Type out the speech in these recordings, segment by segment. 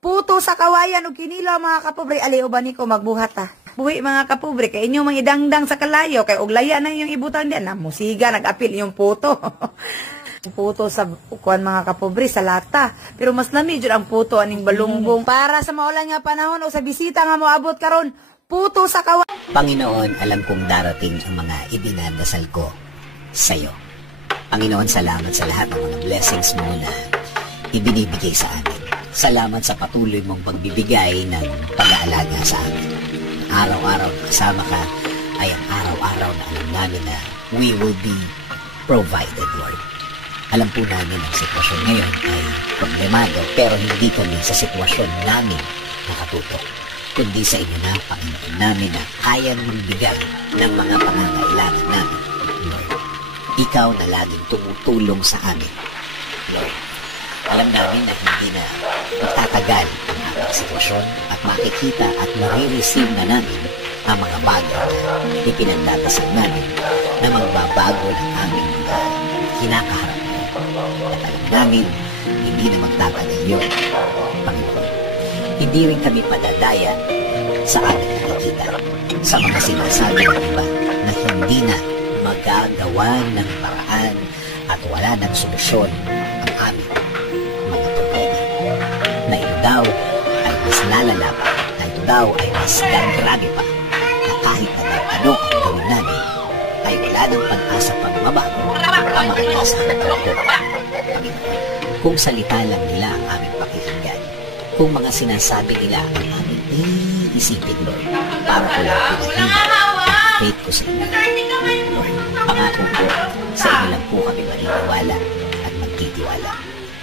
Puto sa kawayan o kinila mga kapobre. Aliw ba niko magbuhat ha? Buhi mga kapobre, kay inyo mga idangdang sa kalayo, kay uglaya na yung ibutang diyan. Musiga, nag-apil yung puto. Puto sa kuan mga kapobre sa lata. Pero mas lami jud ang puto aning balungbong. Para sa maulan nga panahon o sa bisita nga moabot karon, puto sa kawayan. Panginoon, alam kong darating ang mga ibinadasal ko sa iyo. Panginoon, salamat sa lahat ng mga blessings mo na ibinibigay sa amin. Salamat sa patuloy mong pagbibigay ng pag-aalaga sa amin. Araw-araw kasama ka ay ang araw-araw na alam namin na we will be provided, Lord. Alam po namin ang sitwasyon ngayon ay problemado, pero hindi kami sa sitwasyon namin nakatutok, kundi sa inyo na, Panginoon namin, na kaya magbigay ng mga pangangailangan namin, Lord. Ikaw na laging tumutulong sa amin, Lord. Alam namin na hindi na magtatagal ang ating sitwasyon at makikita at marireceive na namin ang mga bagay na ipinagdadasal namin na magbabago ng aming mga kinakaharap. At alam namin, hindi na magtatagal yun, Panginoon. Hindi rin kami padadaya sa aming nakikita, sa mga sinasabi ng iba na hindi na magagawa ng paraan at wala ng solusyon ang aming mga problema. Na ito daw ay mas lalala pa, na ito daw ay mas gagrabe pa, na kahit na ano ang gawin namin, ay wala ng pag-asa pang mabago ang mga nasa trabaho. Panginoon, kung salita lang nila ang aming pakikinggan, kung mga sinasabi nila ang aming iisipin, Lord, para ko lang pinahina ang faith ko sa inyo. Lord, pangako po, sa inyo lang po kami maniniwala at magtitiwala.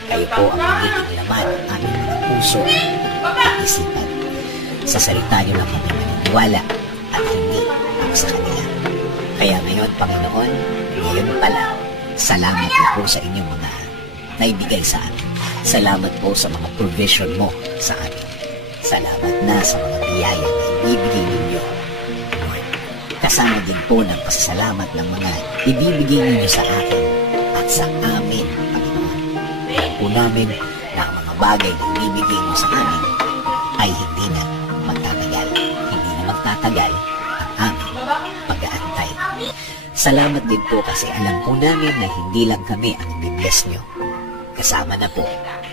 Kayo po ang magiging laman ng aming mga puso at isipan. Sa salita niyo lang kami maniniwala at hindi ang sa kanila. Kaya ngayon, Panginoon, ngayon pala, salamat po sa inyong mga naibigay sa amin. Salamat po sa mga provision mo sa amin. Salamat na sa mga biyaya na ibibigay ninyo, Lord. Kasama din po ng pasasalamat ng mga ibibigay ninyo sa akin at sa amin, Panginoon. Alam po namin na ang mga bagay na ibibigay mo sa amin ay hindi na magtatagal. Hindi na magtatagal ang aming pag-aantay. Salamat din po kasi alam po namin na hindi lang kami ang i-bless nyo. Kasama na po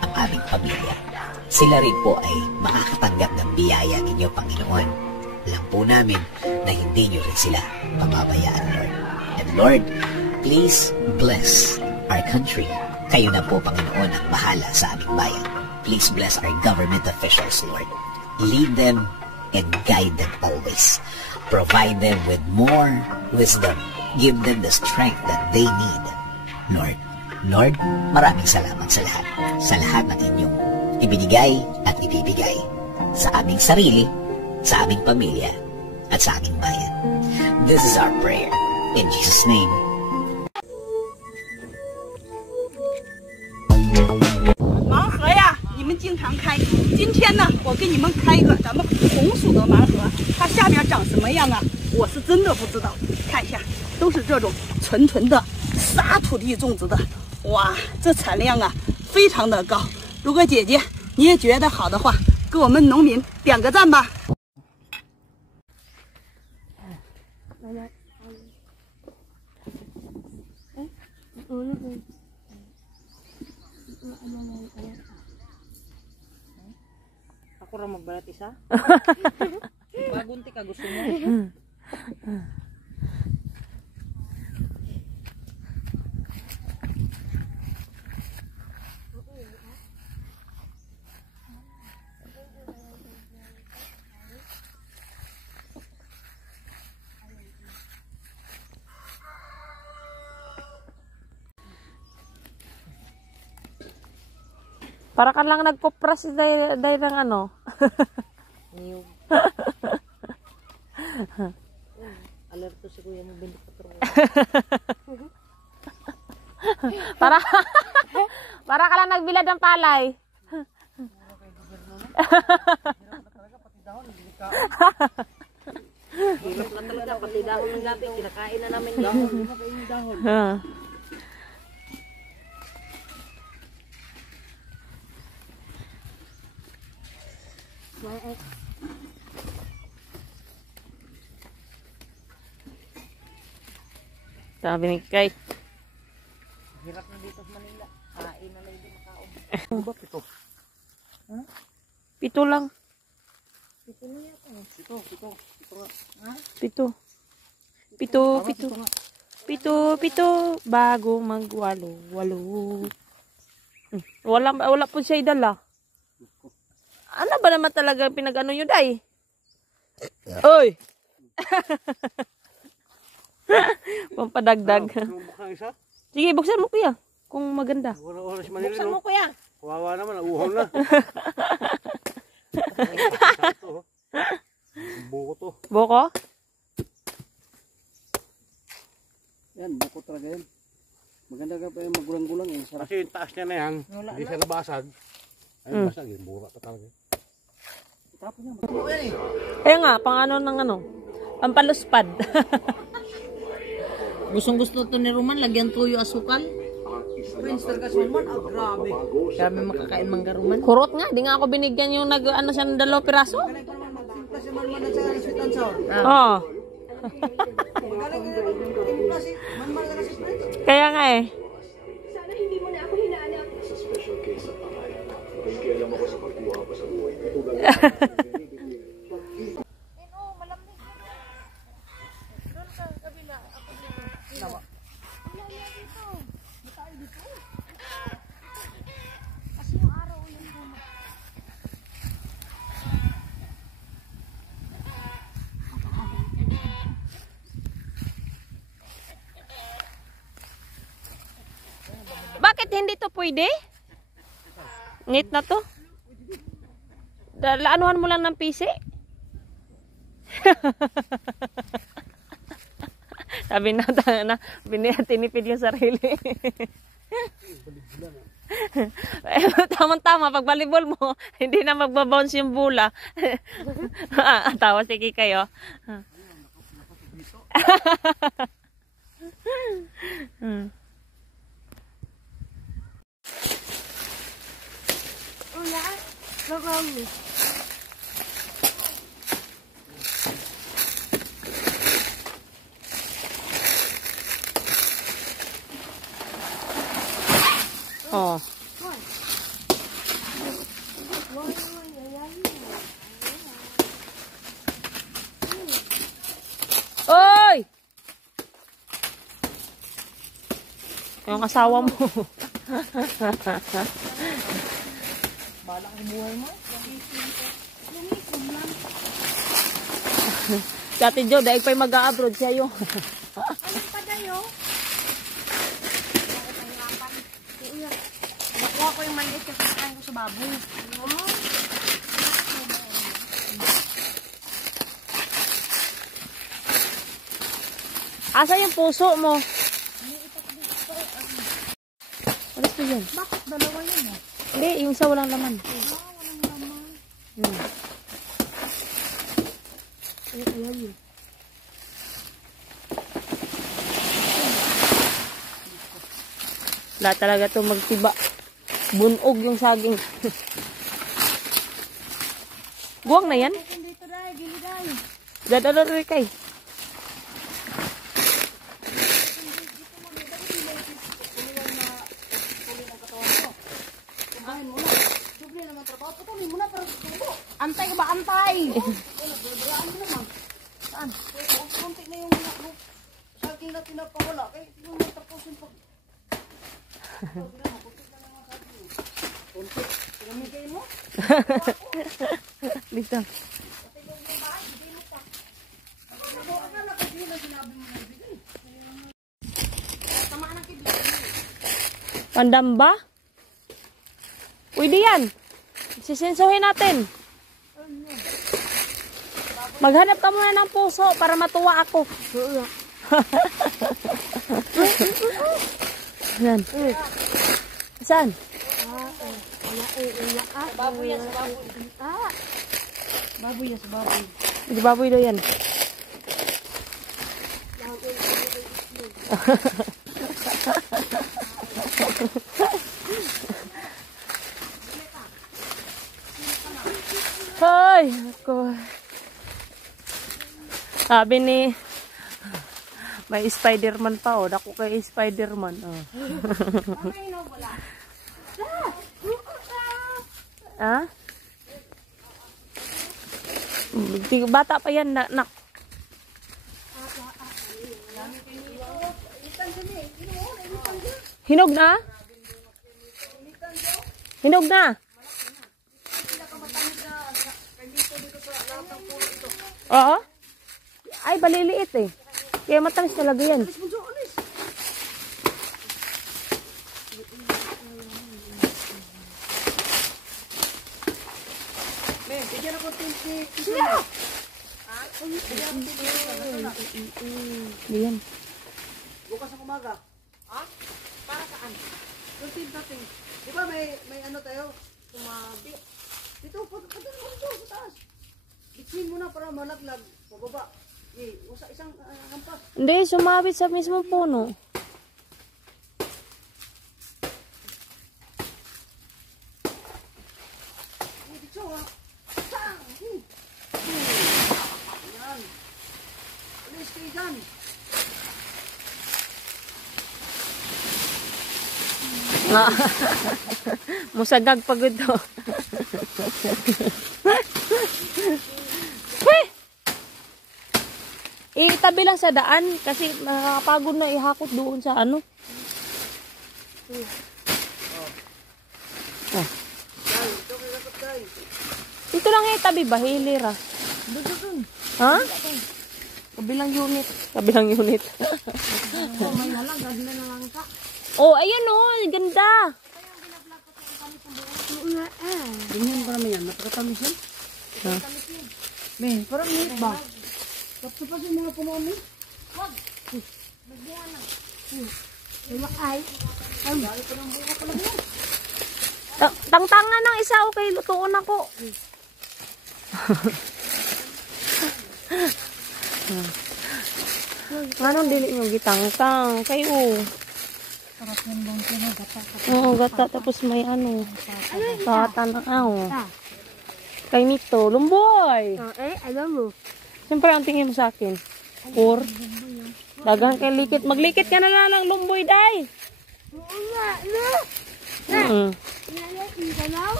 ang aming pamilya. Sila rin po ay makakatanggap ng biyaya ninyo, Panginoon. Alam po namin na hindi nyo rin sila pababayaan, Lord. And Lord, please bless our country. Kayo na po, Panginoon, ang bahala sa aming bayan. Please bless our government officials, Lord. Lead them and guide them always. Provide them with more wisdom. Give them the strength that they need, Lord. Lord, maraming salamat sa lahat. Sa lahat ng inyong ibinigay at ibibigay sa aming sarili, sa aming pamilya, at sa aming bayan. This is our prayer. In Jesus' name. 盲盒呀，你们经常开。今天呢，我给你们开一个咱们红薯的盲盒，它下边长什么样啊？我是真的不知道。看一下，都是这种纯纯的沙土地种植的，哇，这产量啊非常的高。如果姐姐你也觉得好的话，给我们农民点个赞吧。Ako ra magbalat isa. Bagunti ka gusto mo. Para ka lang nagpo-press dahil ng ano. Niyog. Alerto si Kuya mo 24 oras. para para ka lang nagbilad ng palay. Hirap na talaga, pati dahon ng gabi, kinakain na namin dahon. Sabi ni Kay. Hirap na dito sa Manila. Kain na lang din makaon. Ano ba pito? Pito lang. Pito na yata. Pito nga. Ha? Pito. Pito. Bago magwalo. Walo. Wala po siya idala. Ano ba naman talaga pinag-ano yun, day? Oy! Pampadagdag. Buksan isa? Sige, buksan mo kuya. Kung maganda. Wala oras Manila, Buksan mo no? kuya. Kawawa naman, nauhaw na. Buko to. Boko? Yan, buko talaga yan. Maganda ka pa yung magulang-gulang eh. Sarap. Kasi yung taas niya na yan, hindi siya nabasag. Ay, basag eh. Mura pa talaga. Tapos yan. Kaya nga, pang ano ng ano. Pampaluspad. Gustong-gusto to ni Roman, lagyan tuyo asukal. Prince talaga si Roman, grabe. Grabe makakain mangga Roman. Kurot nga, di nga ako binigyan yung ano siya ng 2 piraso. Oo. Kaya nga eh. Sana hindi mo na ako hinahanap. Sa special case at patay. May kailam ako sa pagkuha pa sa buhay. Bakit hindi to pwede? Neat na to. Laanuhan mo lang ng pisi. Sabi na, tinipid yung sarili. Tama-tama, pag volleyball mo, hindi na magbabounce yung bola. Tawa si Kikay, oh. Oh. Oy! Yung asawa mo. Balang buhay mo. Si Ate Jo, dahil pa'y mag-a-abroad siya yung. Anong pa dayo? Nakuha ko yung maliit kasi kain ko sa baboy. Asa yung puso mo? Alas ko yun? Bakit dalawa yun eh? Hindi, yung isa walang laman. Walang laman. Wala talaga ito magtiba. Bunog yung saging. Buwang na yan? Dito dahil, gili dahil. Dadalo rin kay. Antay ka ba? Antay! Saan? Kunti na yung saging na pinapawala. Kaya yung matapusin pag... Kunti. Pinamigay mo? Dito. Pandamba? Pwede yan. Sisensuhin natin. Maghanap ka muna ng puso para matuwa ako. Saan? Saan? Baboy yan sa baboy. Baboy yan sa baboy. Hindi baboy daw yan. Hoy! ko. Sabi ni may Spider-Man pa oh. Dako kay Spider-Man oh. Ha? Bata pa yan nak. Hinog na? Hinog na? Oo. Ay, baliliit eh. Kaya matamis talaga yan. Diyan. Bukas ng umaga. Ha? Para saan? Kunting dating. Di ba may ano tayo? Tumabi. Dito, padala mo dito sa taas. Bitsin mo na para malaglag. Pababa. Usa isang hampas. Hindi, sumabit sa mismong puno. Dito ha. Sang! Yan. Alis kayo dyan. Musagag pagod to. Itabi lang sa daan kasi nakakapagod na ihakot doon sa ano. Oh. Ito lang itabi ba? Hilira. Ha? Kabilang unit. Kabilang unit. Oh, ayun oh. Ganda. Ganyan pa naman yan. Napakatamis yan. Men, parang meat ba? Tapos pa yung mga punuan mo? Wag! Magbuhan na. Ay. Dali pa ng buka pala yan. Tangtangan ng isa okay. Lutuon ako. Anong dili nyo gitangtang? Kayo. Sarap yung bongke na gata. Oo, gata. Tapos may ano. Tatanaw. Kay Mito. Lumboy! Alam mo. Siyempre, ang tingin mo sa akin. Or, dagang kay likit. Maglikit ka na lang ng lumboy, day.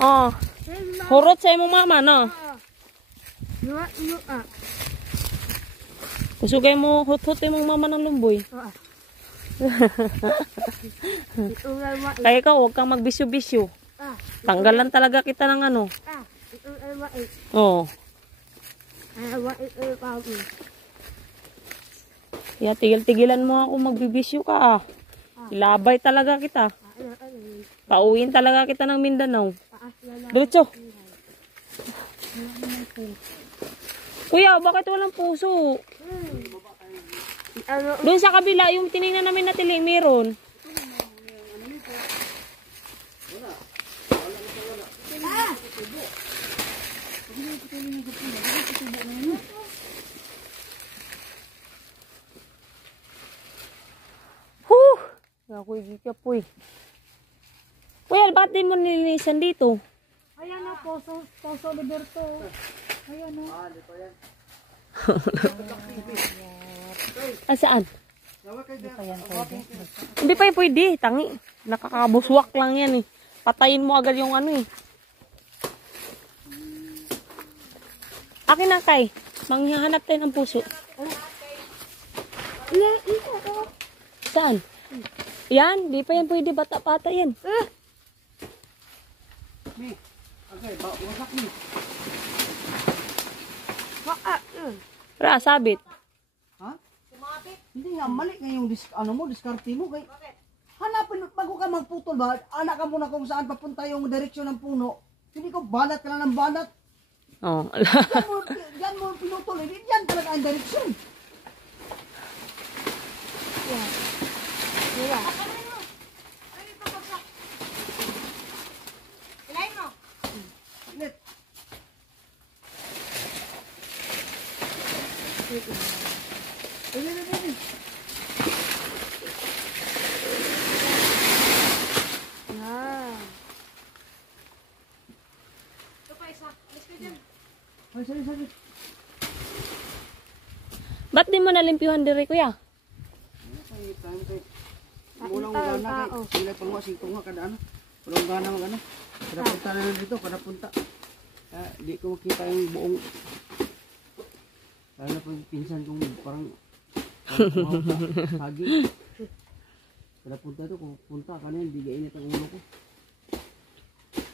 Oh. Hurot sa imong mama, no? Kusugay mo, hut-hut imong mama ng lumboy. Kaya ikaw, huwag kang magbisyo-bisyo. Tanggalan talaga kita ng ano. Oo. Kaya tigil-tigilan mo ako magbibisyo ka ah. Ilabay talaga kita. Pauwiin talaga kita ng Mindanao. Diretso. Kuya, bakit walang puso? Doon sa kabila, yung tinignan namin na tili, meron. Ako igika po eh. Kuya, bakit din mo nilinisan dito? Ayan na, Poso Liberto. Ayan na. Saan? Hindi pa pwede, tangi. Nakakabuswak lang yan eh. Patayin mo agad yung ano eh. Akin na kay. Manghahanap tayo ng puso. Saan? Yan, di pa yan pwede, bata-bata yan. Wasak ni. Ra, sabit. Ha? Hindi nga, mali nga yung diskarte mo. Kay, hanapin, bago ka magputol ba, anak ka muna kung saan papunta yung direksyon ng puno. Hindi ko balat ka lang ng balat. Oh, Yan mo pinutol, yan talaga ang direksyon. Saglit. Ay, sorry. Ba't di mo nalimpyuhan diri kuya? Ay, tayo. Walang gana kay. Sila pang wasing tunga kada ano. Walang gana mag ano. Kada punta na dito, kada punta. Di ko makita yung buong. Lalo na pag pinsan kong parang hagi. Kada punta ito, kung punta ka na yan, di gainit ang ulo ko.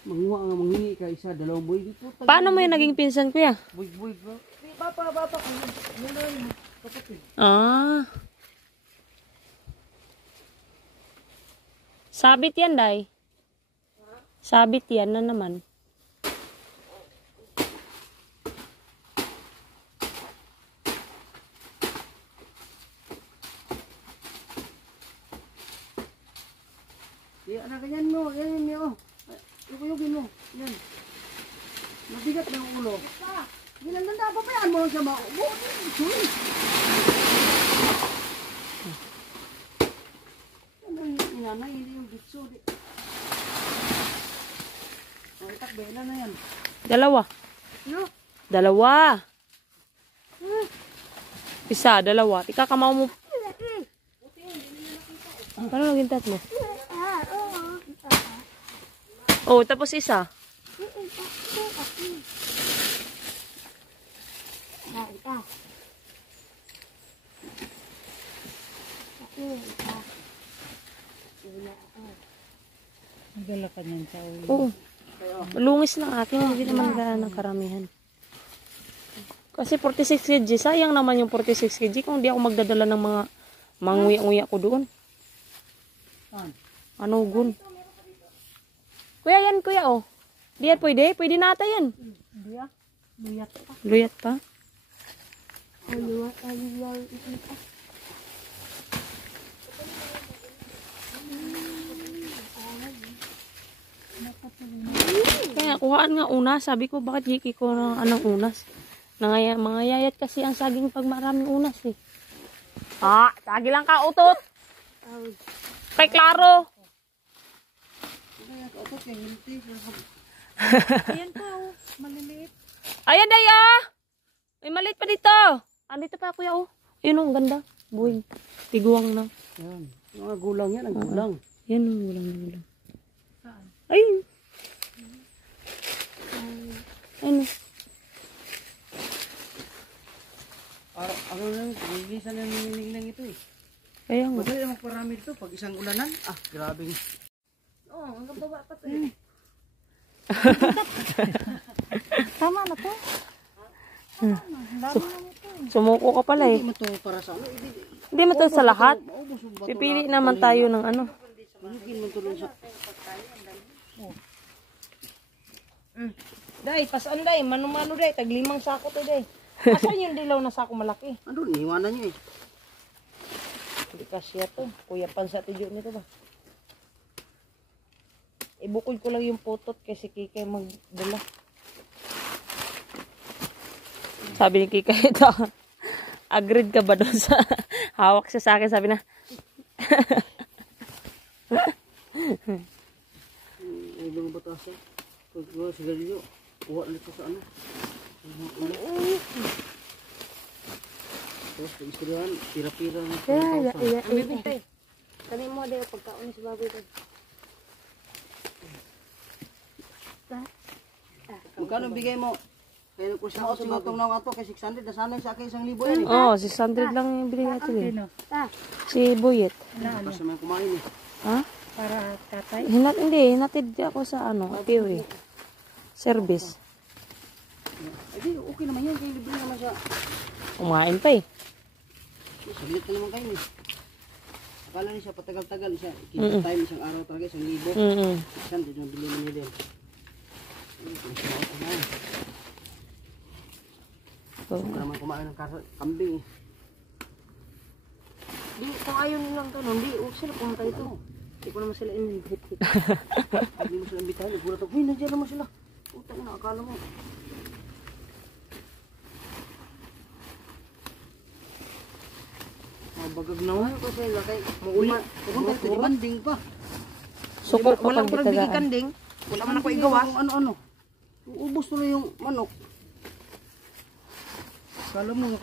Manghingi ka isa, 2 boy. Paano mo yung naging pinsan kuya? Boy, bro. Bapa. Muna yung kapatid. Ah. Sabit yan, Day. Sabit yan na naman. Anak ganyan mo, yan mo. Luguyugin mo. Yan. Mabigat na yung ulo. Ginaganda, papayaan mo lang siya maubo. Sorry. Ano yung inanay, hindi yung gitso. Itakbela na yan. 2. No? 2. Isa, 2. Tika kamaw mo. Paano naging 3? Oh, tapos isa. Nagdala ka niyan sa ulo. Oo. Lungis lang akin, hindi naman gano'n ng karamihan. Kasi 46 kg, sayang naman yung 46 kg kung di ako magdadala ng mga manguya-nguya ko doon. Ano gun? Kuya yan kuya oh. Di yan pwede? Pwede nata yan. Luyat pa. Kaya kuhaan nga unas. Sabi ko bakit hiki ko ng anong unas. Mga yayat kasi ang saging pag maraming unas eh. Sagi lang ka utot. Kay Klaro. Ayan pa oh, maliliit. Ayan Daya. May maliit pa dito. Andito pa kuya oh. Ayun oh, ang ganda. Buwing. Tiguang na. Yan. Mga gulang yan, ang gulang. Yan ang gulang. Ayun. Ayun. Ano lang, nilisan na nininig lang ito eh. Kaya nga. Madali naman parami ito pag isang ulanan. Grabe. Oh, hanggang baba pa to. Tama na to. Sumuko ka pala eh. Hindi mo ito para sa ano. Hindi mo to sa lahat. Pipili naman tayo ng ano. Mungkin mo ito sa... Day, pasan day, mano-mano day, tag 5 sako to day. Asan yung dilaw na sako malaki? Ano, iiwanan nyo eh. Hindi kasya to. Kuya pansa tiyo nito ba? Ibukod ko lang yung putot kasi Kikay magdala. Sabi ni Kikay ito. Agreed ka ba doon sa hawak siya sa akin? Sabi na. Ay, mga batas eh. Pag sigarilyo, kuha ulit ko sa ano. Tapos, pag-istoryahan, pira-pira na. Ang bibintay. Kani mo day pagkaon si baboy to. Magkano bigay mo? Kaya ko siya ako sinutong na nga ito kay 600. Nasanay sa akin 1,000 yan eh. Oh, 600 lang yung bili natin eh. Si Buyet. Basta may kumain eh. Ha? Para tatay. Hindi, hinatid ako sa ano, POE. Service. Ay di, okay naman yan. Kaya libre naman siya. Kumain pa eh. Saglit na naman kayo eh. Akala niya siya patagal-tagal siya. Kita time isang araw talaga, 1,000. Mm-mm. 600 yung bili mo niya din. Huwag naman kumain ng kambing eh. Di, kung ayaw nilang to, hindi, sila pumunta ito. Hindi ko naman sila in-invite. Hindi mo sila imbitahan. Nagulat ako, nandiyan naman sila. Utang na, akala mo. Bagag naman. Ano kasi lakay? Mauli. Pupunta ito, banding pa. Suko pa Walang pag kurang ditagaan. bigikanding. Wala man ako igawas. Ano-ano. Ubus tuloy yung manok. Kala mo,